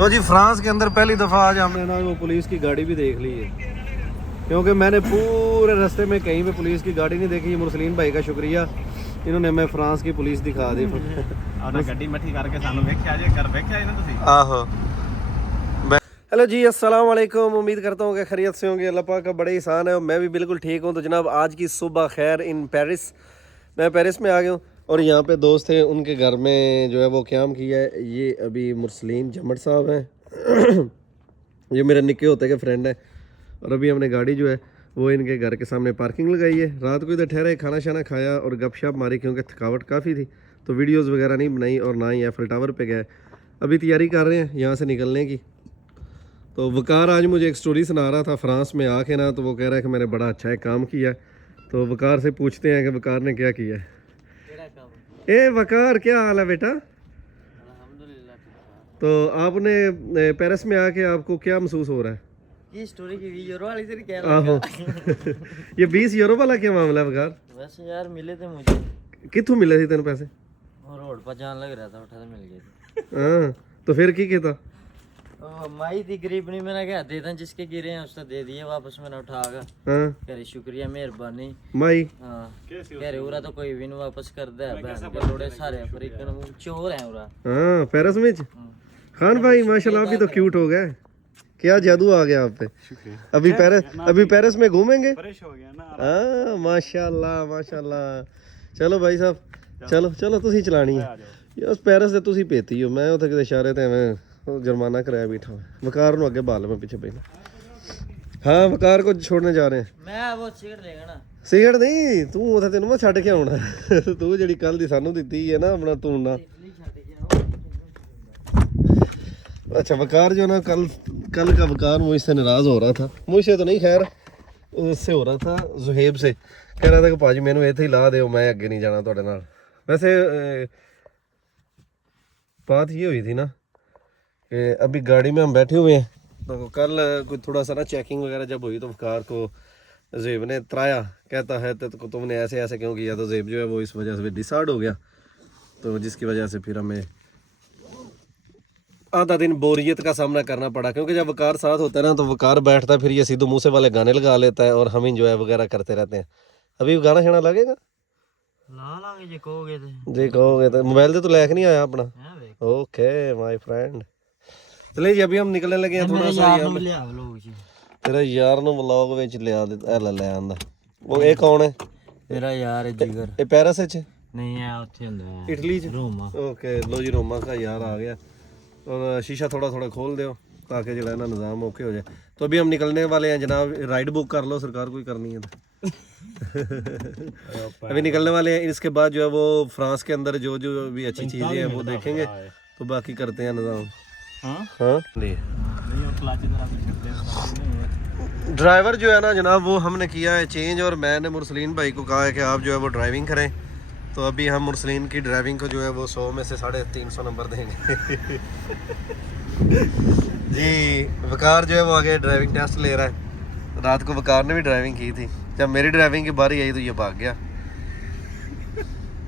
तो जी फ्रांस के अंदर पहली दफ़ा आज हमने ना वो पुलिस की गाड़ी भी देख ली है, क्योंकि मैंने पूरे रास्ते में कहीं पे पुलिस की गाड़ी नहीं देखी। मुरसलीन भाई का शुक्रिया, इन्होंने मैं फ्रांस की पुलिस दिखा दी। आहो। हेलो जी, अस्सलाम वालेकुम। उम्मीद करता हूँ कि खैरियत से होंगे। अल्लाह पाक का बड़े एहसान है और मैं भी बिल्कुल ठीक हूँ। तो जनाब आज की सुबह खैर इन पेरिस, मैं पेरिस में आ गया हूँ और यहाँ पे दोस्त हैं, उनके घर में जो है वो क़याम किया है। ये अभी मुरसलीन जमट साहब हैं ये मेरे निक्के होते के फ्रेंड है। और अभी हमने गाड़ी जो है वो इनके घर के सामने पार्किंग लगाई है। रात को इधर ठहरे, खाना शाना खाया और गपशप मारी, क्योंकि थकावट काफ़ी थी तो वीडियोस वगैरह नहीं बनाई और ना ही एफिल टावर पे गए। अभी तैयारी कर रहे हैं यहाँ से निकलने की। तो वकार आज मुझे एक स्टोरी सुना रहा था फ्रांस में आके ना, तो वो कह रहा है कि मैंने बड़ा अच्छा एक काम किया। तो वकार से पूछते हैं कि वकार ने क्या किया है। ए वकार, क्या हाल है बेटा? तो आपने पेरिस में आके आपको क्या महसूस हो रहा है? ये स्टोरी की 20 यूरो वाली तेरी कह रहा है। आहो ये 20 यूरो वाला क्या मामला है वकार? वैसे यार मिले थे मुझे। कितों मिले थे तेन पैसे? रोड पर जान लग रहा था, उठा मिल गए थे। हाँ तो फिर की कहता? माई थी गरीब नहीं, मैंने क्या दे दें जिसके गिरे हैं उसने दे दिए वापस, मैंने उठागा। हाँ कह रही शुक्रिया मेहरबानी माई। हाँ कह रहे उरा तो कोई भी नहीं वापस कर दे, बहन के लोड़े सारे अफ्रीकन चोर हैं उरा। हाँ पेरिस में खान भाई माशाल्लाह आप भी तो क्यूट हो गए। क्या जादू आ गया आप पे? अभी पेरिस में घूमेंगे? हाँ माशाल्लाह माशाल्लाह। चलो भाई साहब, चलो चलो तुसी चलानी है यार। पेरिस से तुसी पेती हो, मैं उथे किते इशारे ते मैं जुर्माना कराया बैठा हूं। वकार नु आगे बाल में पीछे बैठा। हाँ वकार को छोड़ने जा रहे हैं। मैं वो सिगरेट लेगा ना। सिगरेट नहीं, तू उथे तेन मैं छड़ के आउणा। तू जेडी कल दी सानू दित्ती है ना अपना तू ना। अच्छा वकार जो ना कल का वकार मुझसे नाराज हो रहा था। मुझसे तो नहीं, खैर उससे हो रहा था, जुहेब से। कह रहा था कि भाजी मैनू इत्थे ही ला दो, मैं अगे नहीं जाना तुहाडे नाल। वैसे बात ये हुई थी ना कि अभी गाड़ी में हम बैठे हुए हैं, तो कल कोई थोड़ा सा ना चेकिंग वगैरह जब हुई तो वकार को जेब ने त्राया, कहता है तो तुमने ऐसे ऐसे क्यों किया। तो जेब जो है वो इस वजह से डिसाइड हो गया, तो जिसकी वजह से फिर हमें आधा दिन बोरियत का सामना करना पड़ा। क्योंकि जब वकार साथ होता है ना तो वकार बैठता है, फिर ये सीधू मूसे वाले गाने लगा लेता है और हम इंजॉय वगैरह करते रहते हैं। अभी गाना शाना लगेगा लागे जे कहोगे तो। जी कहोगे तो मोबाइल से तो लैक नहीं आया अपना। Okay my friend. चलिए जी अभी हम निकलने लगे हैं थोड़ा सा। तेरा यार नु व्लॉग विच लिया ले आंदा। वो एक कौन है? मेरा यार है जिगर। ये पेरिस विच नहीं है, उत्थे हुंदा है इटली च। रोमा। ओके लो जी, रोमा का यार आ गया। और शीशा थोड़ा थोड़ा खोल दो ताकि जो है ना निज़ाम ओके हो जाए। तो अभी हम निकलने वाले हैं जनाब। राइड बुक कर लो, सरकार कोई करनी है तो। अभी निकलने वाले हैं। इसके बाद जो है वो फ्रांस के अंदर जो जो भी अच्छी चीज़ें हैं वो देखेंगे, तो बाकी करते हैं निज़ाम। हाँ ड्राइवर जो है ना जनाब वो हमने किया है चेंज, और मैंने मुरसलीन भाई को कहा है कि आप जो है वो ड्राइविंग करें। तो अभी हम मुरसलीन की ड्राइविंग को जो है वो 100 में से 350 नंबर देंगे। जी वकार जो है वो आगे ड्राइविंग टेस्ट ले रहा है। रात को वकार ने भी ड्राइविंग की थी, जब मेरी ड्राइविंग की बारी आई तो ये भाग गया।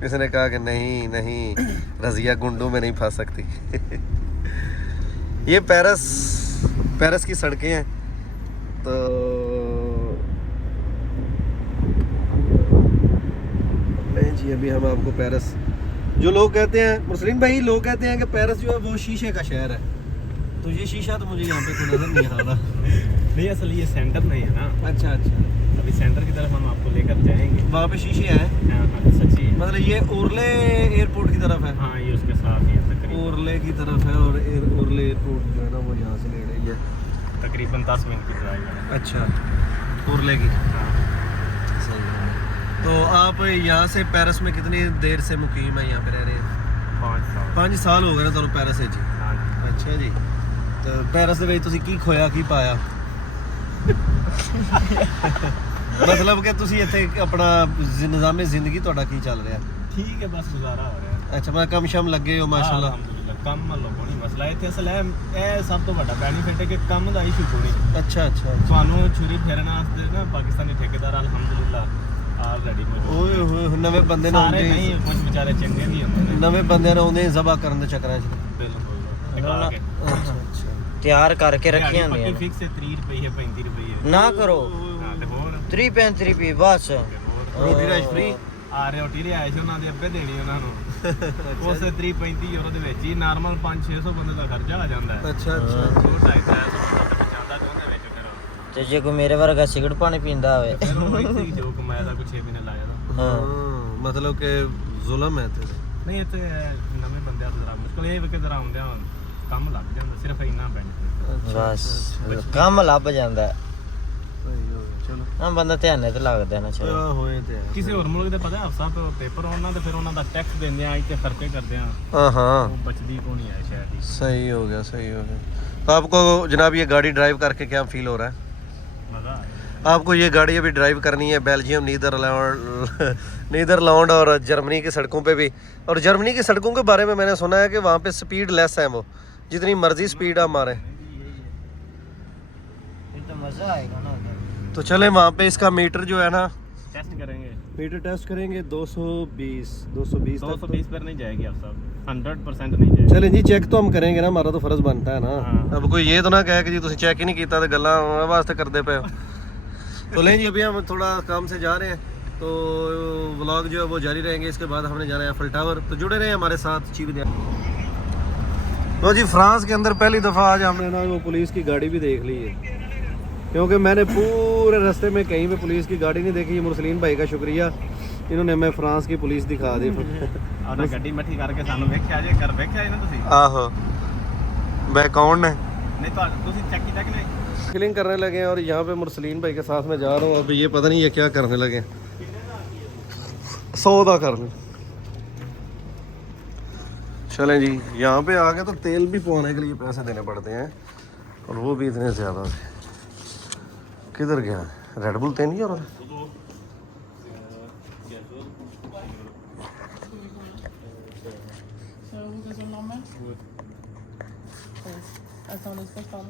इसने कहा कि नहीं नहीं रजिया गुंडों में नहीं फंस सकती। ये पेरिस की सड़कें हैं। तो जी अभी हम आपको पेरिस, जो लोग कहते हैं मुस्लिम भाई, लोग कहते हैं कि पेरिस जो है वो शीशे का शहर है। तो ये शीशा तो मुझे यहाँ पे तो नजर नहीं आ रहा। नहीं असल ये सेंटर नहीं है ना। अच्छा अच्छा, अभी सेंटर की तरफ हम आपको लेकर जाएंगे। वहाँ पे शीशे हैं? हाँ सच्ची है। मतलब ये ओरले एयरपोर्ट की तरफ है? हाँ ये उसके साथ ही है तकरीबन। ओरले की तरफ है और ओरले एयरपोर्ट जो है ना वो यहाँ से ले रही है तकरीबन 10 मिनट की ड्राइव है। अच्छा ओरले की। हाँ सही है। तो आप यहाँ से पेरिस में कितनी देर से मुकीम है, यहाँ पे रह रहे हैं? 5 साल। 5 साल हो गए ना तुहानू पेरिस जी? हाँ जी। अच्छा जी। तो पेरिस ਦੇ ਵਿੱਚ ਤੁਸੀਂ ਕੀ ਖੋਇਆ ਕੀ ਪਾਇਆ? मतलब कि ਤੁਸੀਂ ਇੱਥੇ ਆਪਣਾ ਨਿਜ਼ਾਮੇ ਜ਼ਿੰਦਗੀ ਤੁਹਾਡਾ ਕੀ ਚੱਲ ਰਿਹਾ? ठीक है बस गुजारा हो रहा है। अच्छा मैं कम शम ਲੱਗੇ ਹੋ माशाल्लाह? अल्हम्दुलिल्लाह कम लोगों नहीं मसला है। असल है ਇਹ ਸਭ ਤੋਂ ਵੱਡਾ ਬੈਨੀਫਿਟ ਹੈ ਕਿ ਕੰਮ ਦਾ ਇਸ਼ੂ ਕੋਈ ਨਹੀਂ। अच्छा अच्छा। ਤੁਹਾਨੂੰ ਛੁਰੀ ਫੇਰਨ ਵਾਸਤੇ ਨਾ ਪਾਕਿस्तानी ਠੇਕੇਦਾਰ ਅਲਹਮਦੁਲਿल्लाह ਆਲਰੇਡੀ ਓਏ ਹੋਏ ਨਵੇਂ ਬੰਦੇ ਨੂੰ ਸਾਰੇ ਨਹੀਂ, ਕੁਝ ਵਿਚਾਰੇ ਚੰਗੇ ਵੀ ਹੁੰਦੇ ਨੇ। ਨਵੇਂ ਬੰਦਿਆਂ ਨੂੰ ਆਉਂਦੇ ਜ਼ਬਾ ਕਰਨ ਦੇ ਚੱਕਰਾਂ 'ਚ। ਬਿਲਕੁਲ ਟਿਕਾ ਕੇ। अच्छा अच्छा। ਤਿਆਰ ਕਰਕੇ ਰੱਖੀਆਂ ਪੱਕੀ ਹੁੰਦੀਆਂ ਫਿਕਸ ਹੈ 30 ਰੁਪਏ 35 ਰੁਪਏ ਨਾ ਕਰੋ ਹਾਂ ਤੇ ਹੋਰ 30-35 ਰੁਪਏ ਬਸ ਰੋਟੀ ਰਾਈਸ ਫ੍ਰੀ ਆ ਰਹੇ ਹੋਟੀਰੇ ਆਏ ਸੀ ਉਹਨਾਂ ਦੇ ਅੱਬੇ ਦੇਣੀ ਉਹਨਾਂ ਨੂੰ ਉਸ 30-35 ਯੂਰੋ ਦੇ ਵਿੱਚ ਹੀ ਨਾਰਮਲ 500-600 ਬੰਦੇ ਦਾ ਖਰਚਾ ਆ ਜਾਂਦਾ ਹੈ ਅੱਛਾ ਅੱਛਾ ਉਹ 250-300 ਬਚਾਉਂਦਾ ਤੇ ਉਹਦੇ ਵਿੱਚ ਫਿਰ ਤੇ ਜੇ ਕੋਈ ਮੇਰੇ ਵਰਗਾ ਸਿਗਰਟ ਪਾਣੀ ਪੀਂਦਾ ਹੋਵੇ ਫਿਰ ਉਹ ਇੱਥੇ ਹੀ ਜੋ ਕਮਾਇਆ ਦਾ ਕੁਛ 6 ਮਹੀਨੇ ਲਾਇਆ ਦਾ ਹਾਂ ਮਤਲਬ ਕਿ ਜ਼ੁਲਮ ਹੈ ਤੇ ਨਹੀਂ ਇੱਥੇ ਨਵੇਂ ਬੰਦਿਆਂ ਤੋਂ ਜ਼ਰਾ ਮੁਸ਼ਕਲ ਇਹ ਵੀ ਕਿ ਜ਼ਰਾ ਆਉਂਦਿਆਂ ਕੰਮ ਲੱਗ ਜਾਂਦਾ ਸਿਰਫ ਇੰਨਾ ਬੈਨੀਫਿਟ ਬਸ ਕੰਮ ਲੱਭ ਜਾਂਦਾ ਹੈ। ਸਹੀ ਹੋ ਗਿਆ ਚਲੋ ਹਾਂ ਬੰਦਾ ਧਿਆਨੇ ਤੇ ਲੱਗਦਾ ਨਾ ਚਲੋ ਹੋਏ ਤੇ ਕਿਸੇ ਹੋਰ ਮੁਲਕ ਦੇ ਪਤਾ ਹਫਸਾ ਪੇਪਰ ਉਹਨਾਂ ਦੇ ਫਿਰ ਉਹਨਾਂ ਦਾ ਟੈਕਸ ਦਿੰਦੇ ਆ ਇੱਥੇ ਖਰਚੇ ਕਰਦੇ ਆ हाँ ਉਹ ਬਚਦੀ ਕੋ ਨਹੀਂ ਹੈ ਸ਼ਾਇਦ ਹੀ सही हो गया सही हो गया तो आपको जनाब ये गाड़ी ड्राइव करके क्या फील हो रहा है ਮਜ਼ਾ ਆਇਆ आपको ये गाड़ी अभी ड्राइव करनी है बेल्जियम नीदरलैंड और जर्मनी की सड़कों पे भी और जर्मनी की सड़कों के बारे में मैंने सुना है कि वहाँ पे स्पीड लेस है वो जितनी मर्जी स्पीड आप मारें ਇਹ ਤਾਂ ਮਜ਼ਾ ਆਏਗਾ ਨਾ तो चले वहाँ पे इसका मीटर जो है ना टेस्ट करेंगे मीटर टेस्ट करेंगे 220 तक 220 पर नहीं जाएगी आप सब 100% नहीं जाएगी चलें जी चेक तो हम करेंगे ना हमारा तो फर्ज बनता है ना हाँ। अब कोई ये तो ना कहे कि जी तुम चेक ही नहीं किया तो गल्लां वास्ते करते पे हो तो लें जी अभी हम थोड़ा काम से जा रहे हैं तो व्लॉग जो है वो जारी रहेंगे इसके बाद हमने जाना है एफिल टावर तो जुड़े रहे हमारे साथ चीफ तो जी फ्रांस के अंदर पहली दफ़ा आज हमने ना वो पुलिस की गाड़ी भी देख ली है क्योंकि मैंने पूरे रास्ते में कहीं पे पुलिस की गाड़ी नहीं देखी मुरसलीन भाई का शुक्रिया इन्होंने हमें फ्रांस की पुलिस दिखा दी ਆਹ ਗੱਡੀ ਮੱਠੀ ਕਰਕੇ ਸਾਨੂੰ ਵੇਖਿਆ ਜੇ ਕਰ ਵੇਖਿਆ ਨਾ ਤੁਸੀਂ आहो मैं कौन है ਨਹੀਂ ਤਾਂ ਤੁਸੀਂ ਚੈੱਕ ਕੀਤਾ ਕਿ ਨਹੀਂ फीलिंग करने लगे हैं और यहाँ पे मुरसलीन भाई के साथ में जा रहा हूँ अब ये पता नहीं ये क्या करने लगे 100 का कर लें चलें जी यहाँ पे आ गए तो तेल भी पवाने के लिए पैसे देने पड़ते हैं और वो भी इतने ज़्यादा थे किधर गया red bull 3 euro Attendez, c'est pardon.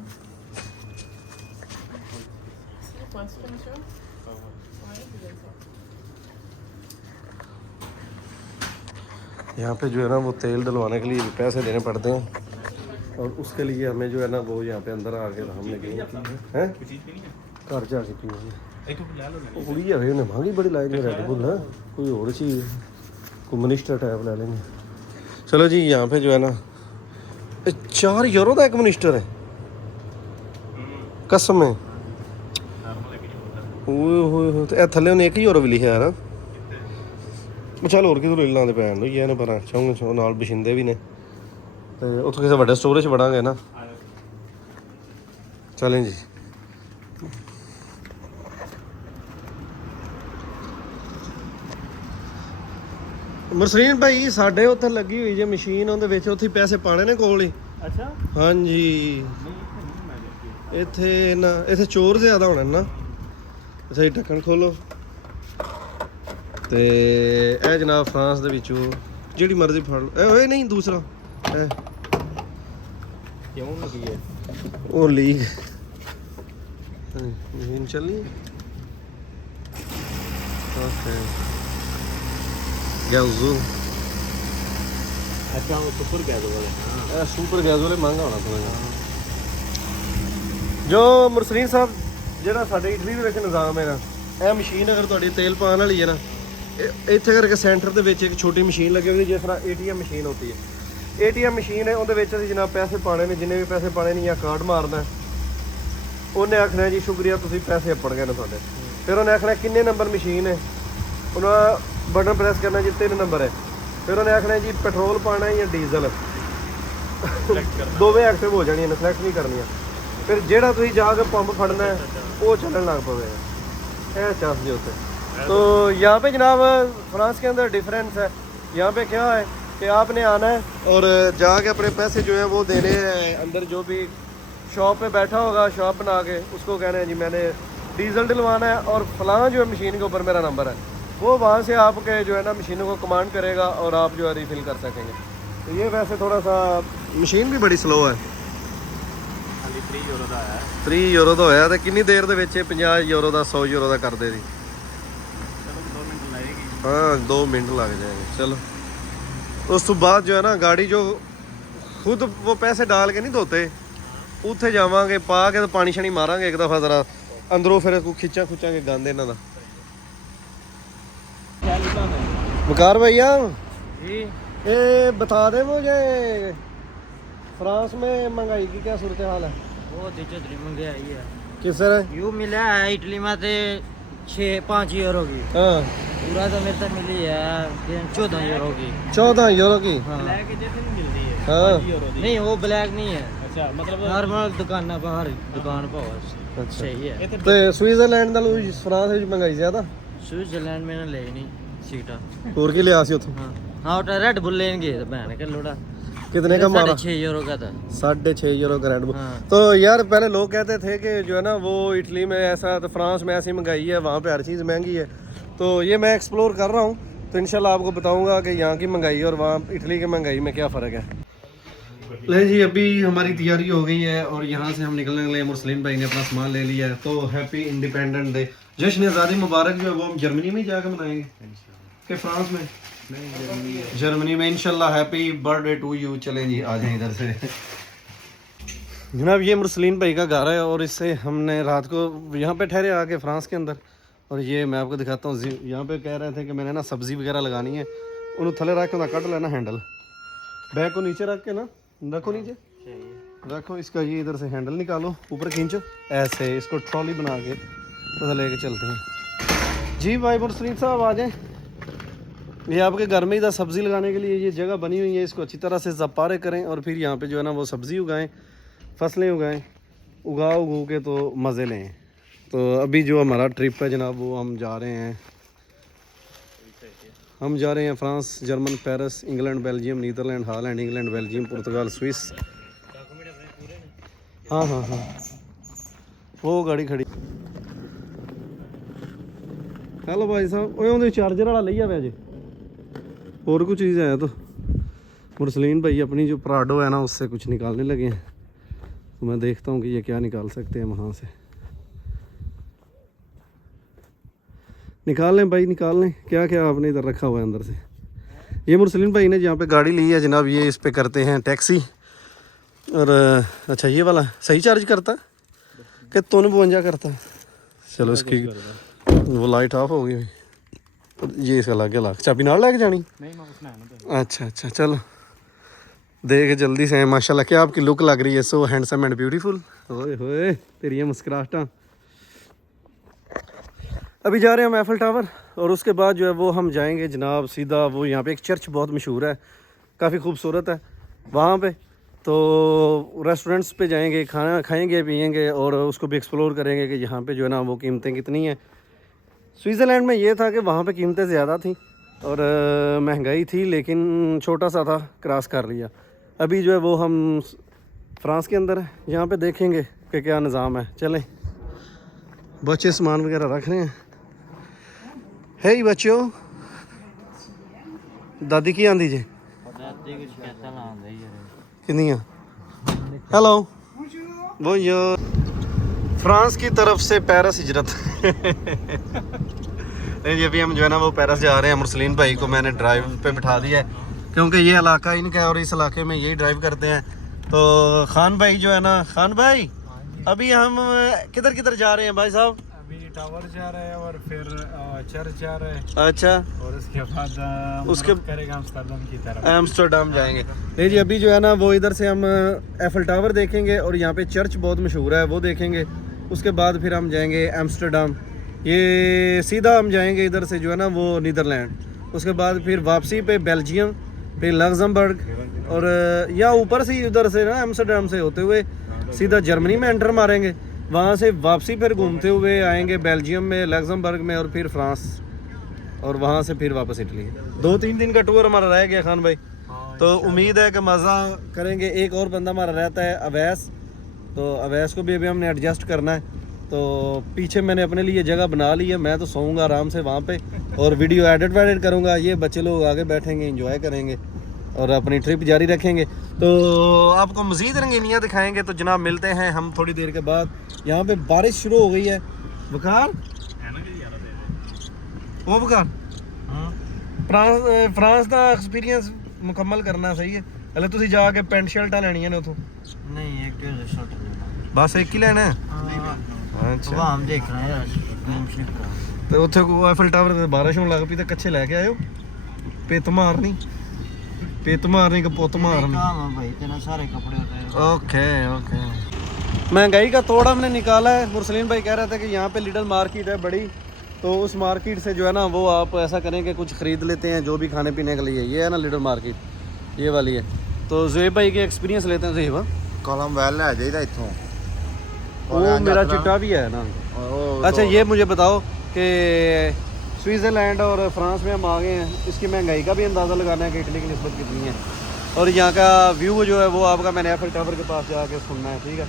Ouais, c'est monsieur. Ouais, vous êtes ça. यहाँ पे जो है ना वो तेल डलवाने के लिए भी पैसे देने पड़ते हैं और उसके लिए हमें जो है ना वो यहाँ पे अंदर आके हमने की है घर जाके पी ਇੱਕ ਲੈ ਲਓ वो कुड़ी है उन्हें महंगी बड़ी लाई रेड बुल है कोई और चीज़ कोई मिनिस्टर टाइप ले लेंगे चलो जी यहाँ पे जो है ना 4 यूरो का एक मिनिस्टर है कसम है ओए तो थले उन्हें 1 यूरो भी लिखा है ना चल होर किधरों ले लाते पैन होई जाने पर चौंग नाल बछिंदे भी ने ते उत्थों किसी वड्डे स्टोर च वड़ांगे ना चलें जी ਮਰਸਰੀਨ ਭਾਈ ਸਾਡੇ ਉੱਥੇ ਲੱਗੀ ਹੋਈ ਜੇ ਮਸ਼ੀਨ ਉਹਦੇ ਵਿੱਚ ਉੱਥੇ ਪੈਸੇ ਪਾਣੇ ਨੇ ਕੋਲ ਹੀ ਅੱਛਾ ਹਾਂਜੀ ਇੱਥੇ ਨਾ ਇੱਥੇ ਚੋਰ ਜ਼ਿਆਦਾ ਹੋਣੇ ਨਾ ਅੱਛਾ ਢੱਕਣ ਖੋਲੋ ਤੇ ਇਹ ਜਨਾਬ ਫਰਾਂਸ ਦੇ ਵਿੱਚੋਂ ਜਿਹੜੀ ਮਰਜ਼ੀ ਫੜ ਲਓ ਇਹ ਓਏ ਨਹੀਂ ਦੂਸਰਾ ਇਹ ਕਿਉਂ ਲੱਗੀ ਹੈ ਉਹ ਲੀਗ ਮਸ਼ੀਨ ਚੱਲੀ ਓਕੇ ਗੈਜ਼ੂ ਅੱਛਾ ਉਹ ਸੁਪਰ ਗੈਸ ਵਾਲੇ ਇਹ ਸੁਪਰ ਗੈਸ ਵਾਲੇ ਮਹਿੰਗਾ ਹੋਣਾ ਥੋੜਾ ਜਿਹਾ ਜੋ ਮੁਰਸਲੀਨ ਸਾਹਿਬ ਜਿਹੜਾ ਸਾਡੇ ਇਟਲੀ ਦੇ ਵਿੱਚ ਨਿਜ਼ਾਮ ਹੈ ਨਾ ਇਹ ਮਸ਼ੀਨ ਅਗਰ ਤੁਹਾਡੀ ਤੇਲ ਪਾਉਣ ਵਾਲੀ ਹੈ ਨਾ ਇੱਥੇ ਕਰਕੇ ਸੈਂਟਰ ਦੇ ਵਿੱਚ ਇੱਕ ਛੋਟੀ ਮਸ਼ੀਨ ਲੱਗੀ ਹੋਈ ਜਿਸ ਤਰ੍ਹਾਂ ATM ਮਸ਼ੀਨ ਹੁੰਦੀ ਹੈ ATM ਮਸ਼ੀਨ ਹੈ ਉਹਦੇ ਵਿੱਚ ਅਸੀਂ ਜਨਾਬ ਪੈਸੇ ਪਾਣੇ ਨੇ ਜਿੰਨੇ ਵੀ ਪੈਸੇ ਪਾਣੇ ਨੇ ਜਾਂ ਕਾਰਡ ਮਾਰਨਾ ਉਹਨੇ ਆਖਣਾ ਜੀ ਸ਼ੁਕਰੀਆ ਤੁਸੀਂ ਪੈਸੇ ਅੱਪੜ ਗਏ ਨੇ ਤੁਹਾਡੇ ਫਿਰ ਉਹਨੇ ਆਖਣਾ ਕਿੰਨੇ ਨੰਬਰ ਮਸ਼ੀਨ ਹੈ ਉਹਨਾਂ ਬਟਨ ਪ੍ਰੈਸ ਕਰਨਾ ਜੀ 3 ਨੰਬਰ ਹੈ ਫਿਰ ਉਹਨੇ ਆਖਣਾ ਜੀ ਪੈਟਰੋਲ ਪਾਣਾ ਜਾਂ ਡੀਜ਼ਲ ਦੋਵੇਂ ਐਕਟਿਵ ਹੋ ਜਾਣੀਆਂ ਨੇ ਸਿਲੈਕਟ ਨਹੀਂ ਕਰਨੀਆਂ फिर जेड़ा तुम जाके पंप फड़ना है वो चलन लग पवेगा ऐ चांस जी होते तो यहाँ पे जनाब फ्रांस के अंदर डिफरेंस है यहाँ पे क्या है कि आपने आना है और जाके अपने पैसे जो है वो देने हैं अंदर जो भी शॉप पे बैठा होगा शॉप बना के उसको कहना है जी मैंने डीजल डलवाना है और फलां जो है मशीन के ऊपर मेरा नंबर है वो वहाँ से आपके जो है ना मशीनों को कमांड करेगा और आप जो है रिफिल कर सकेंगे तो ये वैसे थोड़ा सा मशीन भी बड़ी स्लो है 3 ਯੂਰੋ ਦਾ ਆਇਆ 3 ਯੂਰੋ ਦਾ ਹੋਇਆ ਤੇ ਕਿੰਨੀ ਦੇਰ ਦੇ ਵਿੱਚ 50 ਯੂਰੋ ਦਾ 100 ਯੂਰੋ ਦਾ ਕਰਦੇ ਸੀ ਚਲੋ 2 ਮਿੰਟ ਲੱਗेगी हाँ 2 मिनट लग जाएंगे चलो उस तो बाद जो है ना गाड़ी जो खुद वो पैसे डाल के नहीं धोते ਉੱਥੇ ਜਾਵਾਂਗੇ, ਪਾ ਕੇ ਤੇ ਪਾਣੀ ਸ਼ਾਣੀ ਮਾਰਾਂਗੇ ਇੱਕ ਦਫਾ ਜ਼ਰਾ ਅੰਦਰੋਂ, ਫਿਰ ਕੋਈ ਖਿੱਚਾਂ ਖੁੱਚਾਂਗੇ ਗੰਦ ਇਹਨਾਂ ਦਾ। वकार भैया ये बता दे मुझे फ्रांस में महंगाई की क्या सूरत हाल है? बहुत ही महंगाई है। किस तरह? यू मिला है इटली में तो 6-5 यूरो की। हाँ पूरा तो मेरे तक मिली है 14 यूरो की। 14 यूरो की? हाँ। ब्लैक जैसे नहीं मिलती है हाँ। 5 यूरो दी। नहीं वो ब्लैक नहीं है, अच्छा मतलब नॉर्मल दुकान बाहर दुकान पर सही है। ते स्विट्जरलैंड नालों फ्रांस में महंगाई ज्यादा? स्विट्जरलैंड में ना ले नहीं सीटा। और की लिया सी उत्थों? हाँ हाँ वो रेड बुल लेंगे तो बहन के लोड़ा। कितने का मारा? 6.5 यूरो का था। 6.5 यूरो का रेड बुल। हाँ। तो यार पहले लोग कहते थे कि जो है ना वो इटली में ऐसा, तो फ्रांस में ऐसी महंगाई है, वहाँ पे हर चीज़ महंगी है। तो ये मैं एक्सप्लोर कर रहा हूँ, तो इंशाल्लाह आपको बताऊँगा कि यहाँ की महंगाई और वहाँ इटली की महंगाई में क्या फ़र्क है। ले जी अभी हमारी तैयारी हो गई है और यहाँ से हम निकलने लगे। मुरसलीन भाई ने अपना सामान ले लिया है। तो हैप्पी इंडिपेंडेंट डे, जश्न आज़ादी मुबारक जो है वो हम जर्मनी में जाकर मनाएंगे कि फ्रांस में? जर्मनी में इंशाल्लाह। Happy birthday to you. चलें जी आ जाएं इधर से। जनाब ये मुरसलीन भाई का घर है और इससे हमने रात को यहाँ पे ठहरे आके फ्रांस के अंदर। और ये मैं आपको दिखाता हूँ, यहाँ पे कह रहे थे कि मैंने ना सब्ज़ी वगैरह लगानी है, उन्होंने थले रख के कट लेना हैंडल, बैग को नीचे रख के ना रखो, नीचे रखो इसका, ये इधर से हैंडल निकालो, ऊपर खींचो ऐसे, इसको ट्रॉली बना के तो लेके चलते हैं जी। भाई मुरसलीन साहब आ जाएं। ये आपके घर में इधर सब्ज़ी लगाने के लिए ये जगह बनी हुई है, इसको अच्छी तरह से ज़पारे करें और फिर यहाँ पे जो है ना वो सब्ज़ी उगाएं, फसलें उगाएं, उगू के तो मज़े लें। तो अभी जो हमारा ट्रिप है जनाब वो हम जा रहे हैं France, German, Paris, England, Belgium, Netherland, Holland, England, Belgium, Portugal, Swiss. हाँ हाँ हाँ वो गाड़ी खड़ी। हेलो भाई साहब, वो चार्जर वाला ले आवे अजे और कुछ चीज़ है। तो मुरसलीन भाई अपनी जो प्राडो है ना उससे कुछ निकालने लगे हैं, तो मैं देखता हूँ कि ये क्या निकाल सकते हैं वहाँ से। निकाल लें भाई, निकाल लें। क्या क्या आपने इधर रखा हुआ है अंदर से? ये मुरसलीन भाई ने जहाँ पे गाड़ी ली है जनाब, ये इस पे करते हैं टैक्सी। और अच्छा ये वाला सही चार्ज करता कि 52 करता? चलो इसकी वो लाइट ऑफ हो गई, ये इसका लग गया, चाबी नाल लेके जानी? अच्छा अच्छा चलो देख जल्दी से। माशाल्लाह क्या आपकी लुक लग रही है, सो हैंडसम एंड ब्यूटीफुल। ओए होए तेरी ये मुस्कुराहटा। अभी जा रहे हैं हम एफिल टावर और उसके बाद जो है वो हम जाएंगे जनाब सीधा, वो यहाँ पे एक चर्च बहुत मशहूर है, काफ़ी खूबसूरत है वहाँ पे। तो रेस्टोरेंट्स पे जाएंगे, खाना खाएंगे पिएंगे और उसको भी एक्सप्लोर करेंगे कि यहाँ पे जो है ना वो कीमतें कितनी हैं। स्विट्ज़रलैंड में ये था कि वहाँ पे कीमतें ज़्यादा थी और महंगाई थी, लेकिन छोटा सा था, क्रॉस कर लिया। अभी जो है वो हम फ्रांस के अंदर है, यहाँ पे देखेंगे कि क्या निज़ाम है। चलें, बच्चे सामान वगैरह रख रहे हैं। है ही बच्चों, दादी की आंदी जी कितनियाँ? हेलो वो यो फ्रांस की तरफ से पेरिस हिजरत। नहीं अभी हम जो है ना वो पेरिस जा रहे हैं। मुरसलीन भाई को मैंने ड्राइव पे बिठा दिया है क्योंकि ये इलाका इनका है और इस इलाके में यही ड्राइव करते हैं। तो खान भाई जो है ना, खान भाई अभी हम किधर किधर जा रहे हैं भाई साहब? अभी टावर जा रहे हैं और फिर चर्च जा रहे हैं। अच्छा, और उसके बाद उसके करेगा एम्स्टर्डम की तरफ, एम्स्टरडम जाएंगे। नहीं जी अभी जो है ना वो इधर से हम एफिल टावर देखेंगे और यहाँ पे चर्च बहुत मशहूर है वो देखेंगे। उसके बाद फिर हम जाएंगे एम्स्टरडम, ये सीधा हम जाएंगे इधर से जो है ना वो नीदरलैंड। उसके बाद फिर वापसी पे बेल्जियम, फिर लग्जमबर्ग और या ऊपर से उधर से ना एम्स्टरडम से होते हुए सीधा जर्मनी में एंटर मारेंगे। वहाँ से वापसी फिर घूमते हुए आएंगे बेल्जियम में, लग्जमबर्ग में और फिर फ्रांस और वहाँ से फिर वापस इटली। 2-3 दिन का टूर हमारा रह गया खान भाई। तो उम्मीद है कि मज़ा करेंगे। एक और बंदा हमारा रहता है अवैस, तो अवैस को भी अभी हमने एडजस्ट करना है। तो पीछे मैंने अपने लिए जगह बना ली है, मैं तो सोऊंगा आराम से वहाँ पे और वीडियो एडिट करूँगा। ये बच्चे लोग आगे बैठेंगे, एंजॉय करेंगे और अपनी ट्रिप जारी रखेंगे। तो आपको मज़ीद रंगीनियाँ दिखाएंगे। तो जनाब मिलते हैं हम थोड़ी देर के बाद। यहाँ पे बारिश शुरू हो गई है। बुखार वो बुखार फ्रांस का एक्सपीरियंस मुकम्मल करना सही है। ਹਲੇ ਤੁਸੀਂ ਜਾ ਕੇ ਪੈਂਟ ਸ਼ਰਟਾਂ ਲੈਣੀਆਂ ਨੇ ਉਥੋਂ? नहीं एक शर्ट लेना ਬਸ ਇੱਕ ਹੀ ਲੈਣਾ ਹੈ? हाँ ਅੱਛਾ वहाँ हम देख रहे हैं यार घूम फिर का ਤੇ ਉੱਥੇ ਕੋ ਆਈਫਲ ਟਾਵਰ ਤੇ ਬਾਰਿਸ਼ ਹੋਣ ਲੱਗ ਪਈ ਤੇ ਕੱਚੇ ਲੈ ਕੇ ਆਇਓ ਪਿੱਤ ਮਾਰਨੀ ਕਿ ਪੁੱਤ ਮਾਰਨੀ काम है भाई तेरा सारे कपड़े होते हैं ओके ओके महंगाई का तोड़ हमने निकाला है। मुरसलीन भाई कह रहे थे कि यहाँ पे लिडल मार्केट है बड़ी, तो उस मार्केट से जो है ना वो आप ऐसा करें कि कुछ ख़रीद लेते हैं जो भी खाने पीने के लिए। ये है ना लिडल मार्केट, ये वाली है। तो ज़ुएब भाई के एक्सपीरियंस लेते हैं। ज़ुएब कलम वैल ले जाइए इतों वो मेरा चिट्टा भी है ना। अच्छा ये मुझे बताओ कि स्विट्ज़रलैंड और फ्रांस में हम आ गए हैं, इसकी महंगाई का भी अंदाज़ा लगाना है कि इटली की निस्बत कितनी है, और यहाँ का व्यू जो है वो आपका मैंने एफएल टावर के पास जाके सुनना है, ठीक है।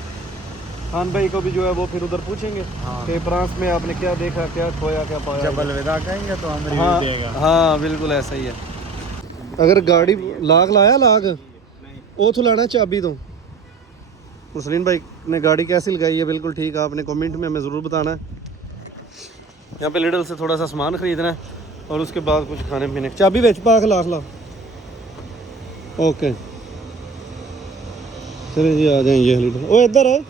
खान भाई को भी जो है वो फिर उधर पूछेंगे कि फ्रांस में आपने क्या देखा, क्या खोया, क्या पाया। जब अलविदा कहेंगे तो हम हाँ रिव्यू देगा। हाँ बिल्कुल ऐसा ही है। अगर गाड़ी लाग लाया लाग वो तो लाना चाबी तो। मुसलिन भाई ने गाड़ी कैसी लगाई है बिल्कुल ठीक, आपने कमेंट में हमें ज़रूर बताना है। यहाँ पे लिडल से थोड़ा सा सामान ख़रीदना है और उसके बाद कुछ खाने पीने। चाबी बेच पाक लाख ला। ओके चलिए जी आ जाएंगे लिडल। ओ इधर है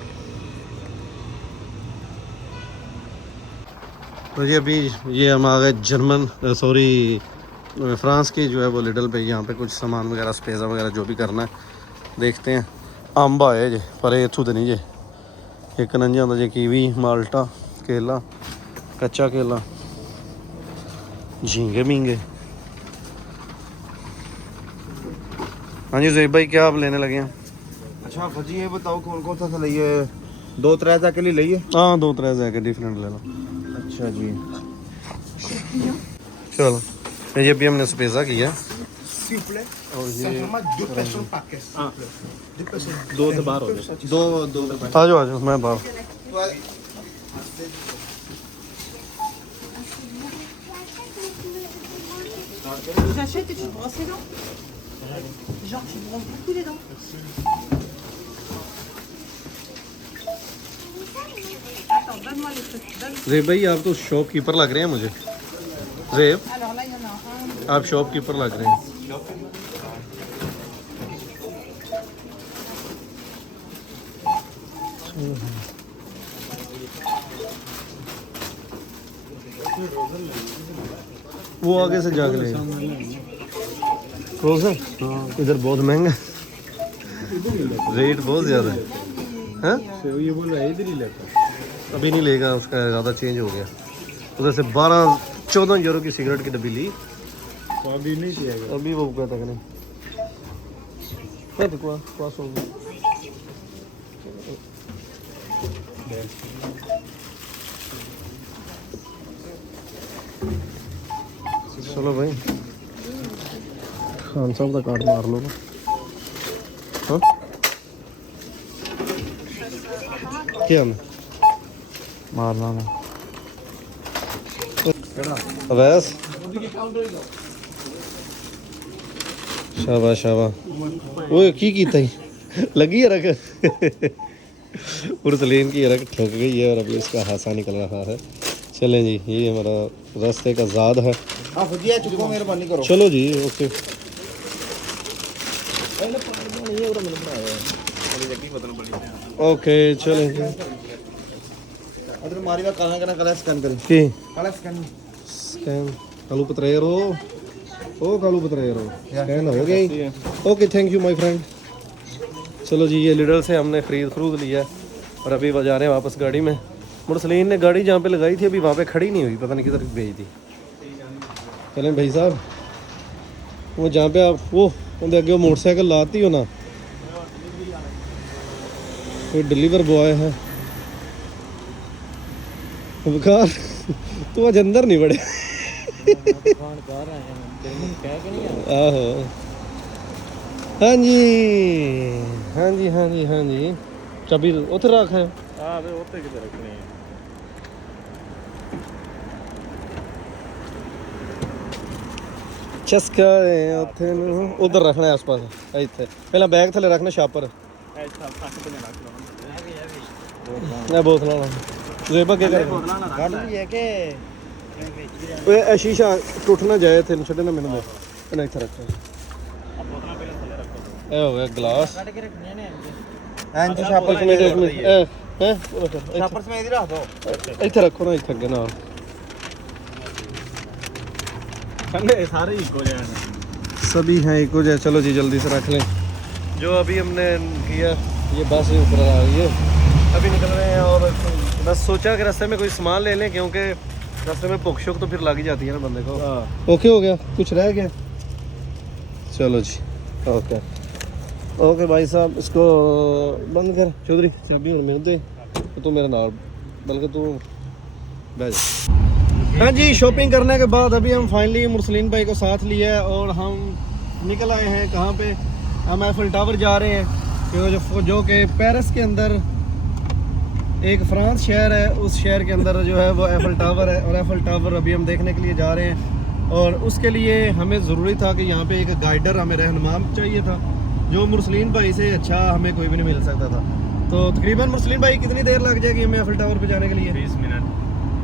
तो जी अभी ये हम आ गए जर्मन सॉरी फ्रांस की जो है वो लिडल पे। यहाँ पे कुछ सामान वगैरह स्पेज़ा वगैरह जो भी करना है देखते हैं। अंब आए जे पर इतों तो नहीं जे, एक नंजा होता जे कीवी, माल्टा, केला, कच्चा केला, झींगे मींगे। हाँ जी ज़ुएब भाई क्या आप लेने लगे हैं? अच्छा फजी ये बताओ कौन कौन सा लिए? 2-3 के लिए लिए? हाँ 2-3 जैके डिफरेंट ले लो। अच्छा जी चलो ये अभी हमने स्पेज़ा किया और ये दो से बाहर हो गए। दो आ जाओ मैं बाहर। J'achète et tu te brosses les dents. Genre tu te brosses beaucoup les dents. Attends, donne-moi les trucs. Zuaib भाई आप तो शॉपकीपर लग रहे हैं मुझे। Zuaib Alors là, il y en a un. आप शॉपकीपर लग रहे हैं। वो आगे से जाके ले फ्रोज़न इधर बहुत महंगा रेट बहुत ज़्यादा है। हाँ ये बोल रहा है इधर ही लेता। अभी नहीं लेगा, उसका ज़्यादा चेंज हो गया। उधर से 12-14 यूरो की सिगरेट की डब्बी ली, तो अभी नहीं पिएगा। अभी वो कहता कि नहीं है तो क्या सो चलो भाई खान साहब का कार्ड मार लो ना। हाँ क्या हमें मारना ना अवैस शाबाश शाबाश ओए की कीता ही लगी है रख पुरसलीन की रख ठोक गई है और अभी इसका हासा निकल रहा है। चलें जी ये हमारा रास्ते का ज़ाद है। हाँ फजी चुको मेहरबानी करो। चलो जी ओके ओके चलें जी। अदर मारी का कलर स्कैन करें। की कलर स्कैन स्कैन कालू पत्रेरो ओ कालू पत्रेरो स्कैन हो गया ही। Okay thank you my friend. चलो जी ये लिडल से हमने खरीद लिया और अभी जा रहे हैं वापस गाड़ी में। मुरसलीन ने गाड़ी जहाँ पे लगाई थी अभी वहाँ पे खड़ी नहीं हुई, पता नहीं किधर भेज दी। चलें भाई साहब वो जहाँ पे आप वो उनके अगे मोटरसाइकिल लाती हो ना, कोई डिलीवर बॉय है बेकार तू आज अंदर नहीं बड़े आहो हाँ जी हाँ जी हाँ जी हाँ जी चाबी उधर रख है। हाँ वे होते किधर रखने हैं। चस्का ਉੱਥੇ ਨੂੰ ਉਧਰ ਰੱਖਣਾ ਆਸ-ਪਾਸ ਇੱਥੇ ਪਹਿਲਾਂ ਬੈਗ ਥੱਲੇ ਰੱਖਣਾ ਛਾਪਰ ऐसा फट पे रख लो। ਇਹ ਬੋਤਲਾਂ ਨਾਲ ज़ुएब क्या कर गाड़ी है के ਓਏ ਇਹ ਸ਼ੀਸ਼ਾ ਟੁੱਟ ਨਾ ਜਾਏ ਤੈਨੂੰ ਛੱਡਣਾ ਮੈਨੂੰ ਦੇ ਇਹਨਾਂ ਇੱਥੇ ਰੱਖ अब बोतल पहले थले रखो। ਇਹ ਹੋ ਗਿਆ ਗਲਾਸ ਕੱਢ ਕੇ ਰੱਖਣੀਆਂ ਨੇ ਐਂ ਜੀ ਛਾਪਰ ਇੱਕ ਮਿੰਟ ਸਮੇਤ ਛਾਪਰ ਸਮੇਤ ਹੀ ਰੱਖ ਦੋ ਇੱਥੇ ਰੱਖੋ ਨਾ ਇੱਥੇ ਅੱਗੇ ਨਾਲ ठंडे सारे ही को जाए सभी हैं इको जैसे चलो जी जल्दी से रख लें जो अभी हमने किया ये बस ऊपर आ रही है अभी निकल रहे हैं और बस सोचा कि रास्ते में कोई सामान ले लें क्योंकि रास्ते में भूख शुक तो फिर लग ही जाती है ना बंदे को ओके हो गया कुछ रह गया चलो जी ओके ओके भाई साहब इसको बंद कर चौधरी चाबी और मिल दे तो तू मेरे नाल बल्कि तू बैठ जा हाँ जी शॉपिंग करने के बाद अभी हम फाइनली मुरसलीन भाई को साथ लिए है और हम निकल आए हैं कहाँ पे हम एफल टावर जा रहे हैं जो कि पेरिस के अंदर एक फ्रांस शहर है उस शहर के अंदर जो है वो एफल टावर है और एफल टावर अभी हम देखने के लिए जा रहे हैं और उसके लिए हमें ज़रूरी था कि यहाँ पे एक गाइडर हमें रहनुमा चाहिए था जो मुरसलीन भाई से अच्छा हमें कोई भी नहीं मिल सकता था तो तकरीबन मुरसलीन भाई कितनी देर लग जाएगी हमें एफल टावर पे जाने के लिए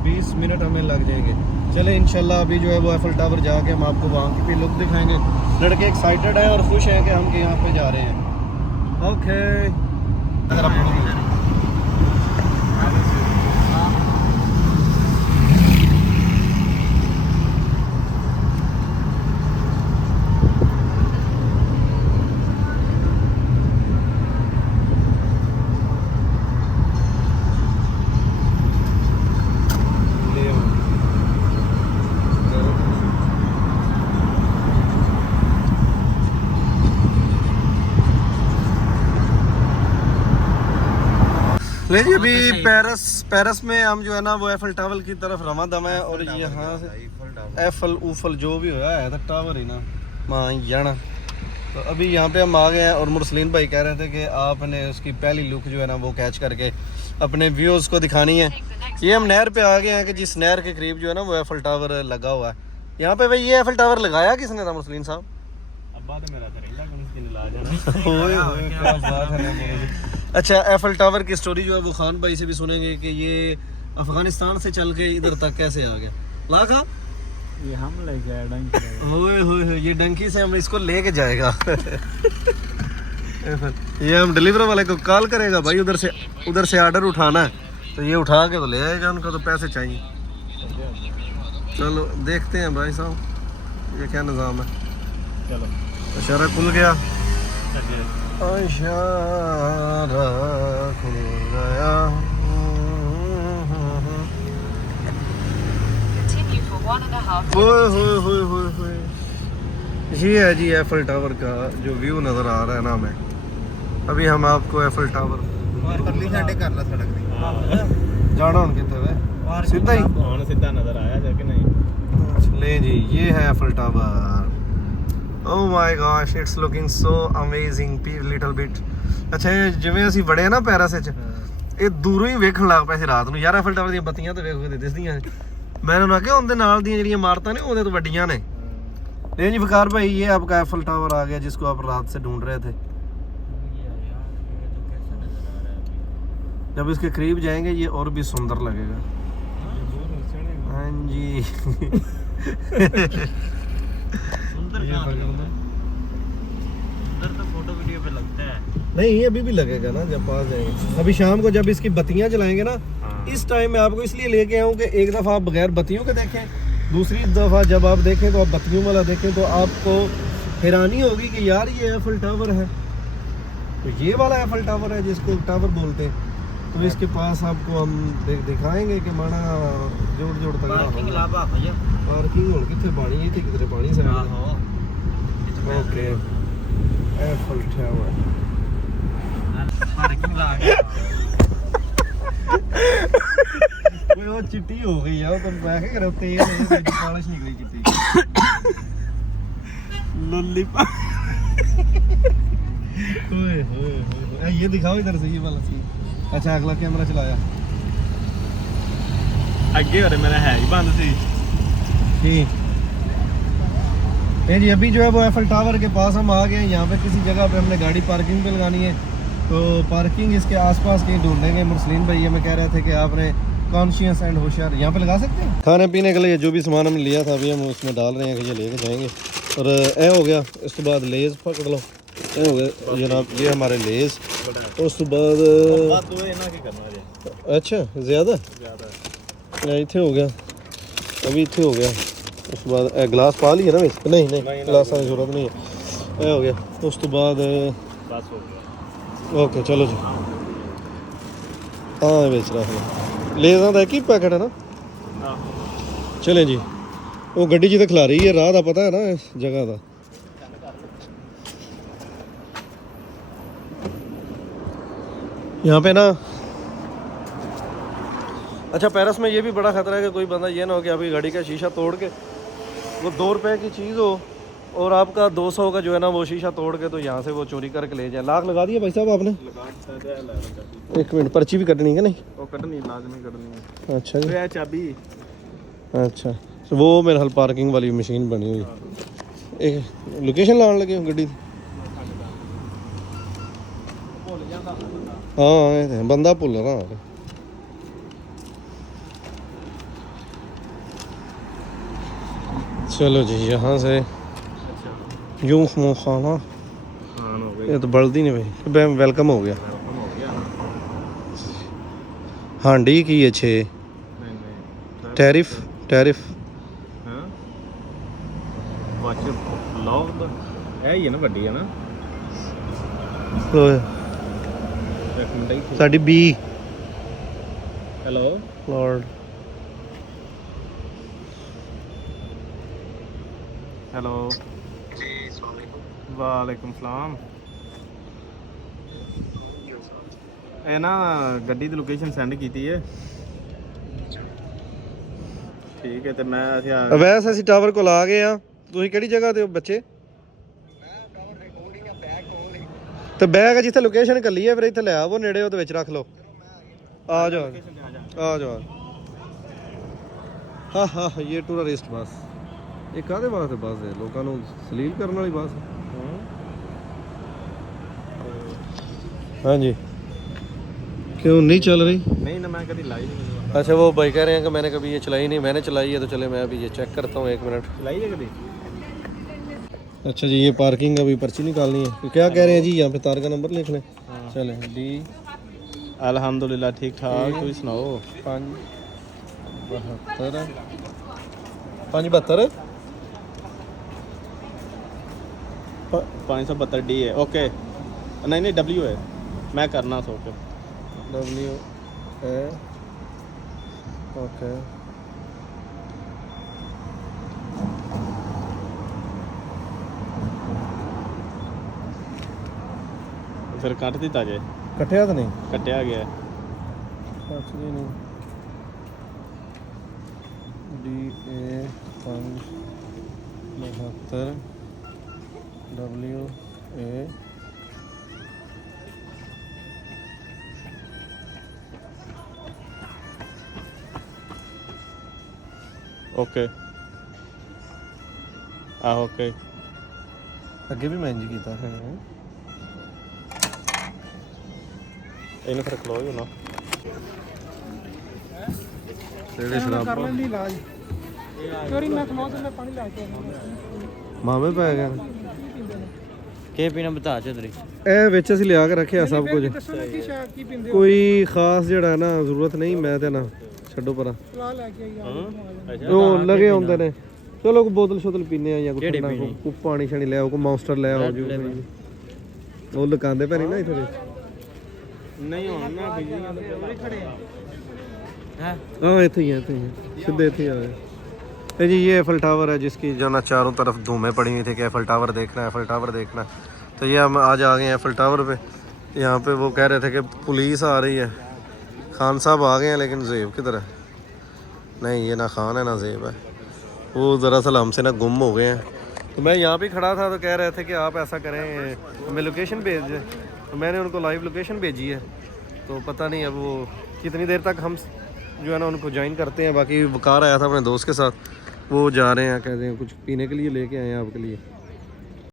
20 मिनट हमें लग जाएंगे चले इंशाल्लाह अभी जो है वो एफल टावर जाके हम आपको वहाँ की भी लुक दिखाएंगे लड़के एक्साइटेड हैं और खुश हैं कि हम यहाँ पे जा रहे हैं ओके ले जी अभी पेरिस में हम जो है ना वो एफल टावर की तरफ रवा दम है और यहाँ से एफल ऊफल जो भी हुआ है तो टावर ही ना माँ जाना तो अभी यहाँ पे हम आ गए हैं और मुरसलीन भाई कह रहे थे कि आपने उसकी पहली लुक जो है ना वो कैच करके अपने व्यूअर्स को दिखानी है ये हम नहर पे आ गए हैं कि जिस नहर के करीब जो है ना वो एफल टावर लगा हुआ है यहाँ पे भाई ये एफल टावर लगाया किसने था मुरसलीन साहब अच्छा एफल टावर की स्टोरी जो है वो खान भाई से भी सुनेंगे कि ये अफगानिस्तान से चल के इधर तक कैसे आ गया लाखा ये हम ले गए डंकी होए ये डंकी से हम इसको लेके जाएगा ये हम डिलीवरी वाले को कॉल करेगा भाई उधर से ऑर्डर उठाना है तो ये उठा के तो ले आएगा उनको तो पैसे चाहिए चलो देखते हैं भाई साहब ये क्या निज़ाम है चलो इशारा खुल गया इशारा खुल गया ये है जी एफल टावर का जो व्यू नज़र आ रहा है ना हमें अभी हम आपको एफल टावर जाना उन कितने सीधा ही सीधा नजर आया जाके नहीं ले जी ये है apple tower Oh my gosh, it's looking so amazing, little bit. ਅੱਛਾ ਜਿਵੇਂ ਅਸੀਂ ਵੜੇ ਨਾ ਪੈਰਿਸ ਵਿੱਚ ਇਹ ਦੂਰੋਂ ਹੀ ਵੇਖਣ ਲੱਗ ਪਏ ਸੀ ਰਾਤ ਨੂੰ ਯਾਰ ਐਫਲ ਟਾਵਰ ਦੀਆਂ ਬੱਤੀਆਂ ਤੇ ਵੇਖੋ ਦਿਸਦੀਆਂ ਮੈਂ ਉਹਨਾਂ ਨੂੰ ਕਿਹਾ ਉਹਦੇ ਨਾਲ ਦੀਆਂ ਜਿਹੜੀਆਂ ਇਮਾਰਤਾਂ ਨੇ ਉਹਦੇ ਤੋਂ ਵੱਡੀਆਂ ਨੇ ये जी वकार भाई ये आपका एफल टावर आ गया जिसको आप रात से ढूंढ रहे थे जब इसके करीब जाएंगे ये और भी सुंदर लगेगा हाँ जी फोटो वीडियो पे लगता है नहीं अभी भी लगेगा ना जब पास जाएंगे अभी शाम को जब इसकी बत्तियां जलाएंगे ना इस टाइम मैं आपको इसलिए लेके आऊँ कि एक दफ़ा आप बगैर बत्तियों के देखें दूसरी दफ़ा जब आप देखें तो आप बत्तियों वाला देखें तो आपको हैरानी होगी कि यार ये एफल टावर है तो ये वाला एफल टावर है जिसको टावर बोलते हैं तो इसके पास आपको हम दिखाएंगे कि माना जोड़ जोड़ तक पार्किंग हो कितने पानी है कितने पानी से ओके एफल टावर पार्किंग ला वो चिट्टी हो गई है तो मैं क्या करूं तेल है पॉलिश निकली चिट्टी लॉलीपॉप ओए होए ये दिखाओ इधर से ये वाला सीन अच्छा अगला कैमरा चलाया ਅੱਗੇ ਹੋਰੇ ਮੇਰਾ ਹੈ ਹੀ ਬੰਦ ਸੀ ठीक ये जी अभी जो है वो एफल टावर के पास हम आ गए हैं यहाँ पे किसी जगह पे हमने गाड़ी पार्किंग पे लगानी है तो पार्किंग इसके आसपास कहीं ढूंढेंगे मुरसलीन भाई हमें कह रहे थे कि आपने कॉन्शियस एंड होशियार यहाँ पे लगा सकते हैं खाने पीने के लिए जो भी सामान हमने लिया था अभी हम उसमें डाल रहे हैं कि ये लेके जाएंगे और ए हो गया इस तो बाद लेज पकड़ लो ਇਹ ਹੋ ਗਿਆ ਜਨਾਬ, ਇਹ हमारे लेस। ਉਸ ਤੋਂ ਬਾਅਦ ਬਾਤ ਉਹ ਇਹਨਾਂ ਕੀ ਕਰਨਾ ਜੇ अच्छा ज़्यादा ਜ਼ਿਆਦਾ ਇੱਥੇ ਹੋ ਗਿਆ, ਅਭੀ ਇੱਥੇ ਹੋ ਗਿਆ। ਉਸ ਤੋਂ ਬਾਅਦ ਇਹ ਗਲਾਸ ਪਾ ਲਈਏ ਨਾ ਵਿੱਚ? ਨਹੀਂ ਗਲਾਸਾਂ ਦੀ ਜ਼ਰੂਰਤ ਨਹੀਂ ਹੈ। ਇਹ ਹੋ ਗਿਆ। ਉਸ ਤੋਂ ਬਾਅਦ ਬਸ ਹੋ ਗਿਆ। ਓਕੇ ਚਲੋ ਜੀ, ਹਾਂ ਵਿੱਚ ਰੱਖ ਲਓ। ਲੇਜ਼ਾਂ ਦਾ ਇੱਕ ਹੀ ਪੈਕਟ ਹੈ ਨਾ? ਚਲੇ ਜੀ। वो गड्डी जिधर खिला रही है, राह का पता है ना इस जगह का? यहाँ पे ना अच्छा, पेरिस में ये भी बड़ा ख़तरा है कि कोई बंदा ये ना हो कि आपकी गाड़ी का शीशा तोड़ के, वो 2 रुपए की चीज़ हो और आपका 200 का जो है ना वो शीशा तोड़ के तो यहाँ से वो चोरी करके ले जाए। लाख लगा दिया भाई साहब आपने? एक मिनट, पर्ची भी कटनी है नहीं? ਉਹ ਕੱਢਣੀ ਲਾਜ਼ਮੀ ਕੱਢਣੀ ਹੈ। अच्छा जी, ਇਹ ਚਾਬੀ अच्छा तो वो मेरे हाल पार्किंग वाली मशीन बनी हुई। एक लोकेशन लाने लगे हो गड्डी दी? हाँ ये तो है, बंदा भुल रहा है। चलो जी, यहाँ से यूं मुँह खाना, ਹਾਂ ਹੋ ਗਈ ये तो बल्दी नहीं भाई, वेलकम हो गया। ਹੋ ਗਿਆ। हांडी की है 6 ਨਹੀਂ टैरिफ ਹਾਂ ਵਾਚ ਲੌਗ ਇਹ ਹੀ ਹੈ ਨਾ, ਵੱਡੀ ਹੈ ਨਾ। ਇੱਕ ਮਿੰਟ ਹੀ साड़ी बी ਹੈਲੋ लॉर्ड ਹੈਲੋ ਵਾਲੇਕੁਮ ਸਲਾਮ। ਇਹ ਨਾ ਗੱਡੀ ਦੀ ਲੋਕੇਸ਼ਨ ਸੈਂਡ ਕੀਤੀ ਹੈ। ਠੀਕ ਹੈ, ਤੇ ਮੈਂ ਅਸੀਂ ਵੈਸੇ ਅਸੀਂ ਟਾਵਰ ਕੋਲ ਆ ਗਏ ਆ। ਤੁਸੀਂ ਕਿਹੜੀ ਜਗ੍ਹਾ ਤੇ ਹੋ ਬੱਚੇ? ਤੇ ਬੈਗ ਹੈ ਜਿੱਥੇ ਲੋਕੇਸ਼ਨ ਕੱਲੀ ਹੈ, ਫਿਰ ਇੱਥੇ ਲੈ ਆਵੋ ਨੇੜੇ, ਉਹਦੇ ਵਿੱਚ ਰੱਖ ਲਓ। ਆ ਜਾਓ ਆ ਜਾਓ। ਹਾਂ ਹਾਂ, ਇਹ ਟੂਰਿਸਟ ਬੱਸ। ਇਹ ਕਾਹਦੇ ਵਾਸਤੇ ਬੱਸ ਹੈ? ਲੋਕਾਂ ਨੂੰ ਸਲੀਲ ਕਰਨ ਵਾਲੀ ਬੱਸ? ਹਾਂਜੀ, क्यों नहीं चल रही? नहीं ना, मैं कभी लाई नहीं। अच्छा, वो भाई कह रहे हैं कि मैंने कभी ये चलाई नहीं। मैंने चलाई है, तो चले मैं अभी ये चेक करता हूँ, 1 मिनट। लाई है कभी? अच्छा जी, ये पार्किंग का भी पर्ची निकालनी है। तो क्या कह रहे हैं जी, यहाँ पे तार का नंबर लिख लें? चलें। डी अल्हम्दुलिल्लाह ठीक ठाक, तुम सुनाओ। 572 572 572 डी है। ओके, नहीं नहीं डब्ल्यू है, मैं करना सो के W A ओके। फिर कट दिता जे? कटिया तो नहीं? कटिया गया। एक्चुअली नहीं। D A 572 W A okay आहो ओके। ਅੱਗੇ ਵੀ ਮੈਂ ਇੰਜ ਕੀਤਾ ਹੈ। ਇਹਨੂੰ ਫਿਰ ਖਲੋ ਜੋ ਨਾ। ਜਿਹੜੇ ਸ਼ਰਾਬ ਦੀ ਇਲਾਜ ਚੋਰੀ ਮੈਂ ਖਲੋ ਤੇ ਮੈਂ ਪਾਣੀ ਲਾ ਕੇ ਮਾਮੇ ਪੈ ਗਏ। ਕੀ ਪੀਣਾ ਬਤਾ ਚੌਧਰੀ? ਇਹ ਵਿੱਚ ਅਸੀਂ ਲਿਆ ਕੇ ਰੱਖਿਆ ਸਭ ਕੁਝ। ਦੱਸੋ ਨਾ ਕੀ ਸ਼ਾ ਕੀ ਪੀਂਦੇ ਹੋ? ਕੋਈ ਖਾਸ ਜਿਹੜਾ ਨਾ ਜ਼ਰੂਰਤ ਨਹੀਂ, ਮੈਂ ਤੇ ਨਾ ਛੱਡੋ ਪਰਾਂ। ਸਲਾਹ ਲੈ ਕੇ ਆਈ ਉਹ ਲਗੇ ਹੁੰਦੇ ਨੇ। ਚਲੋ ਕੋਈ ਬੋਤਲ ਸ਼ੋਤਲ ਪੀਨੇ ਆ ਜਾਂ ਕੋਈ ਠੰਡਾ, ਕੋਈ ਪਾਣੀ ਛਾਣੀ ਲੈ ਆਓ, ਕੋਈ ਮੌਨਸਟਰ ਲੈ ਆਓ ਜੋ ਉਹ ਲਕਾਉਂਦੇ ਪੈ ਨਹੀਂ ਨਾ ਇੱਥੇ। ਨਹੀਂ ਹੁਣ ਨਾ ਬਿਜਲੀਆਂ ਦੇ ਬਿੱਲ ਖੜੇ ਆ। हैं हाँ इतने ही है, इतने ही है, सीधे इतने ही आ गए। जी ये एफल टावर है जिसकी जो ना चारों तरफ धूमें पड़ी हुई थी कि एफल टावर देखना है, एफल टावर देखना है। तो ये हम आज आ गए हैं एफल टावर पे। यहाँ पे वो कह रहे थे कि पुलिस आ रही है। खान साहब आ गए हैं, लेकिन ज़ेब किधर है? नहीं, ये ना खान है ना ज़ेब है। वो दरअसल हमसे ना गुम हो गए हैं। तो मैं यहाँ पे खड़ा था तो कह रहे थे कि आप ऐसा करें, हमें लोकेशन भेज दें। तो मैंने उनको लाइव लोकेशन भेजी है। तो पता नहीं अब वो कितनी देर तक हम जो है ना उनको ज्वाइन करते हैं। बाकी वकार आया था अपने दोस्त के साथ, वो जा रहे हैं, कहते हैं कुछ पीने के लिए लेके आए हैं आपके लिए।